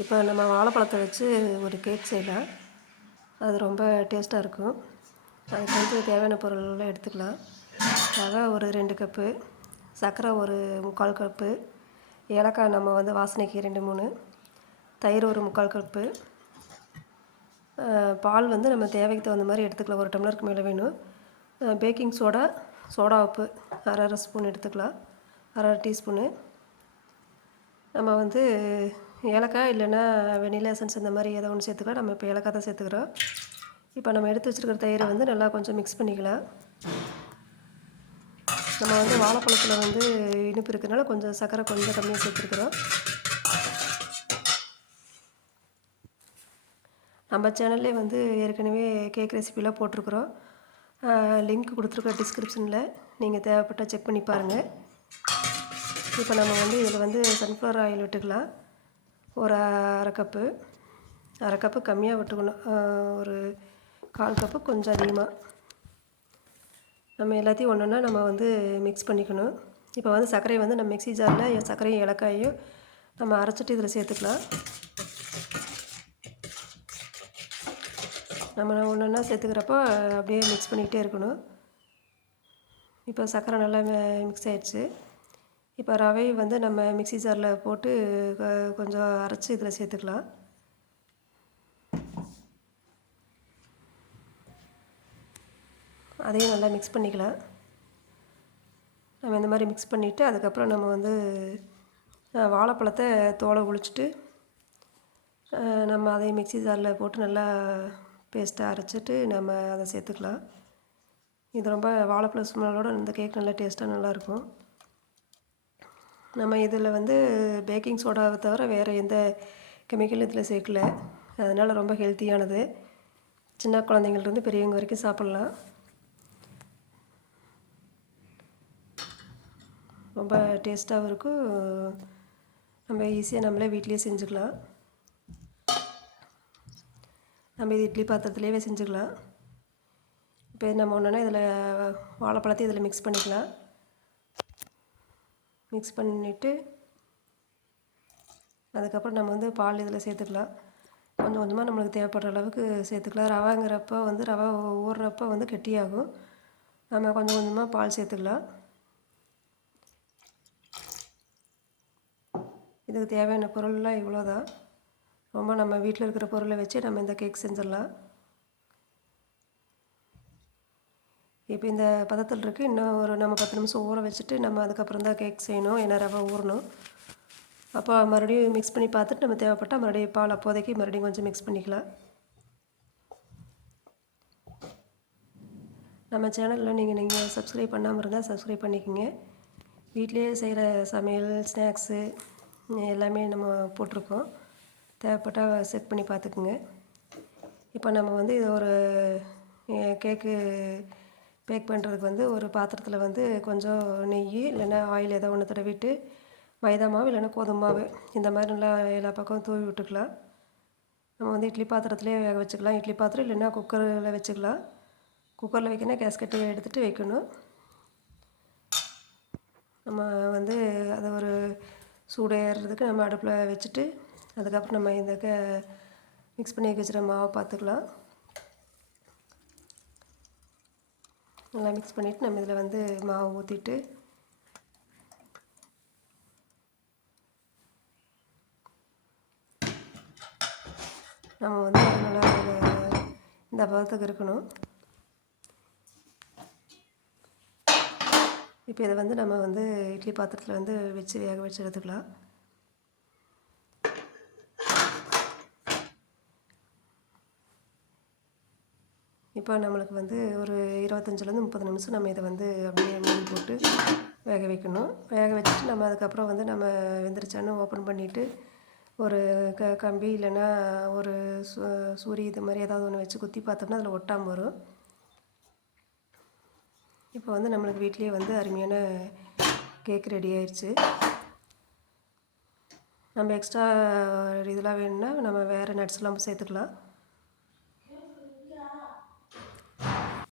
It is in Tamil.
இப்போ நம்ம வாழைப்பழத்தை வச்சு ஒரு கேக் செய்யலாம். அது ரொம்ப டேஸ்ட்டாக இருக்கும். அதுக்கு வந்து தேவையான பொருள்லாம் எடுத்துக்கலாம். ரவை ஒரு 2 கப்பு, சர்க்கரை ஒரு 3/4 கப்பு, ஏலக்காய் நம்ம வந்து வாசனைக்கு 2, 3, தயிர் ஒரு 3/4 கப்பு, பால் வந்து நம்ம தேவைக்கு தகுந்த மாதிரி எடுத்துக்கலாம். 1 டம்ளருக்கு மேலே வேணும். பேக்கிங் சோடா, சோடா உப்பு 1/2 ஸ்பூன் எடுத்துக்கலாம், 1/2 டீஸ்பூனு. நம்ம வந்து ஏலக்காய் இல்லைன்னா வெனிலா எசன்ஸ் இந்த மாதிரி ஏதோ ஒன்று சேர்த்துக்கலாம். நம்ம இப்போ ஏலக்காய் தான் சேர்த்துக்கிறோம். இப்போ நம்ம எடுத்து வச்சுருக்கிற தயிரை வந்து நல்லா கொஞ்சம் மிக்ஸ் பண்ணிக்கலாம். நம்ம வந்து வாழைப்பழத்தில் வந்து இனிப்பு இருக்கிறதுனால கொஞ்சம் சர்க்கரை கொஞ்சம் கம்மியாக சேர்த்துருக்குறோம். நம்ம சேனல்லே வந்து ஏற்கனவே கேக் ரெசிபிலாம் போட்டிருக்குறோம். லிங்க் கொடுத்துருக்கோம் டிஸ்கிரிப்ஷனில். நீங்கள் தேவைப்பட்டால் செக் பண்ணி பாருங்கள். இப்போ நம்ம வந்து இதில் வந்து சன்ஃப்ளவர் ஆயில் விட்டுக்கலாம். ஒரு 1/2 கப்பு, 1/2 கப்பு கம்மியாக விட்டுக்கணும். ஒரு 1/4 கப்பு கொஞ்சம் அதிகமாக. நம்ம எல்லாத்தையும் ஒன்றா நம்ம வந்து மிக்ஸ் பண்ணிக்கணும். இப்போ வந்து சர்க்கரையை வந்து நம்ம மிக்ஸி ஜாரில் சர்க்கரையும் ஏலக்காயும் நம்ம அரைச்சிட்டு இதில் சேர்த்துக்கலாம். நம்ம ஒன்றா சேர்த்துக்கிறப்போ அப்படியே மிக்ஸ் பண்ணிக்கிட்டே இருக்கணும். இப்போ சர்க்கரை நல்லா மிக்ஸ் ஆகிடுச்சு. இப்போ ரவை வந்து நம்ம மிக்ஸி ஜாரில் போட்டு கொஞ்சம் அரைச்சி இதில் சேர்த்துக்கலாம். அதையும் நல்லா மிக்ஸ் பண்ணிக்கலாம். நம்ம இந்த மாதிரி மிக்ஸ் பண்ணிவிட்டு அதுக்கப்புறம் நம்ம வந்து வாழைப்பழத்தை தோலை உளிச்சிட்டு நம்ம அதையும் மிக்ஸி ஜாரில் போட்டு நல்லா பேஸ்ட்டாக அரைச்சிட்டு நம்ம அதை சேர்த்துக்கலாம். இது ரொம்ப வாழைப்பழ ஸ்மெல்லோட இந்த கேக் நல்லா டேஸ்ட்டாக நல்லாயிருக்கும். நம்ம இதில் வந்து பேக்கிங் சோடாவை தவிர வேறு எந்த கெமிக்கலும் இதில் சேர்க்கல. அதனால் ரொம்ப ஹெல்த்தியானது. சின்ன குழந்தைங்கள்லேருந்து பெரியவங்க வரைக்கும் சாப்பிட்லாம். ரொம்ப டேஸ்ட்டாகவும் இருக்கும். நம்ம ஈஸியாக நம்மளே வீட்லேயே செஞ்சுக்கலாம். நம்ம இது இட்லி பாத்திரத்துலேயே செஞ்சுக்கலாம். இப்போ நம்ம ஒன்றுனா இதில் வாழைப்பழத்தையும் இதில் மிக்ஸ் பண்ணிக்கலாம். மிக்ஸ் பண்ணிவிட்டு அதுக்கப்புறம் நம்ம வந்து பால் இதில் சேர்த்துக்கலாம். கொஞ்சம் கொஞ்சமாக நம்மளுக்கு தேவைப்படுற அளவுக்கு சேர்த்துக்கலாம். ரவைங்கிறப்போ வந்து ரவை ஊறுறப்போ வந்து கெட்டியாகும். நம்ம கொஞ்சம் கொஞ்சமாக பால் சேர்த்துக்கலாம். இதுக்கு தேவையான பொருள்லாம் இவ்வளோ தான். ரொம்ப நம்ம வீட்டில் இருக்கிற பொருளை வச்சு நம்ம இந்த கேக் செஞ்சிடலாம். இப்போ இந்த பதத்தில் இருக்குது. இன்னும் ஒரு நம்ம 10 நிமிஷம் ஊற வச்சுட்டு நம்ம அதுக்கப்புறம் தான் கேக் செய்யணும். ஏன்னா ரவை ஊறணும். அப்போ மறுபடியும் மிக்ஸ் பண்ணி பார்த்துட்டு நம்ம தேவைப்பட்டால் மறுபடியும் பால் அப்போதைக்கு மறுபடியும் கொஞ்சம் மிக்ஸ் பண்ணிக்கலாம். நம்ம சேனலில் நீங்கள் சப்ஸ்கிரைப் பண்ணாமல் இருந்தால் சப்ஸ்கிரைப் பண்ணிக்கோங்க. வீட்டிலேயே செய்கிற சமையல் ஸ்நாக்ஸு எல்லாமே நம்ம போட்டிருக்கோம். தேவைப்பட்டால் செக் பண்ணி பார்த்துக்குங்க. இப்போ நம்ம வந்து இது ஒரு கேக்கு பேக் பண்ணுறதுக்கு வந்து ஒரு பாத்திரத்தில் வந்து கொஞ்சம் நெய் இல்லைன்னா ஆயில் ஏதோ ஒன்று தடவிட்டு மைதா மாவு இல்லைன்னா கோதுமை மாவு இந்த மாதிரி நல்லா எல்லா பக்கமும் தூவி விட்டுக்கலாம். நம்ம வந்து இட்லி பாத்திரத்துலேயே வேக வச்சுக்கலாம். இட்லி பாத்திரம் இல்லைன்னா குக்கரில் வச்சுக்கலாம். குக்கரில் வைக்கணும் கேஸ்கெட்டு எடுத்துகிட்டு வைக்கணும். நம்ம வந்து அதை ஒரு சூடு ஏறுறதுக்கு நம்ம அடுப்பில் வச்சுட்டு அதுக்கப்புறம் நம்ம இந்த மிக்ஸ் பண்ணி வச்சுற மாவை பார்த்துக்கலாம். நல்லா மிக்ஸ் பண்ணிவிட்டு நம்ம இதில் வந்து மாவு ஊற்றிட்டு நம்ம வந்து நல்லா இந்த பதத்துக்கு இருக்கணும். இப்போ இதை வந்து நம்ம வந்து இட்லி பாத்திரத்தில் வந்து வச்சு வேக வச்சு எடுத்துக்கலாம். இப்போ நம்மளுக்கு வந்து ஒரு 25லேருந்து 30 நிமிஷம் நம்ம இதை வந்து அப்படியே மூடி போட்டு வேக வைக்கணும். வேக வச்சுட்டு நம்ம அதுக்கப்புறம் வந்து நம்ம வெந்துருச்சான்னு ஓப்பன் பண்ணிவிட்டு ஒரு கம்பி இல்லைன்னா ஒரு சூரி இது மாதிரி ஏதாவது ஒன்று வச்சு குத்தி பார்த்தோம்னா அதில் ஒட்டாமல் வரும். இப்போ வந்து நம்மளுக்கு வீட்லேயே வந்து அருமையான கேக் ரெடி ஆயிடுச்சு. நம்ம எக்ஸ்ட்ரா இதெல்லாம் வேணும்னா நம்ம வேறு நட்ஸ்லாம் சேர்த்துக்கலாம்.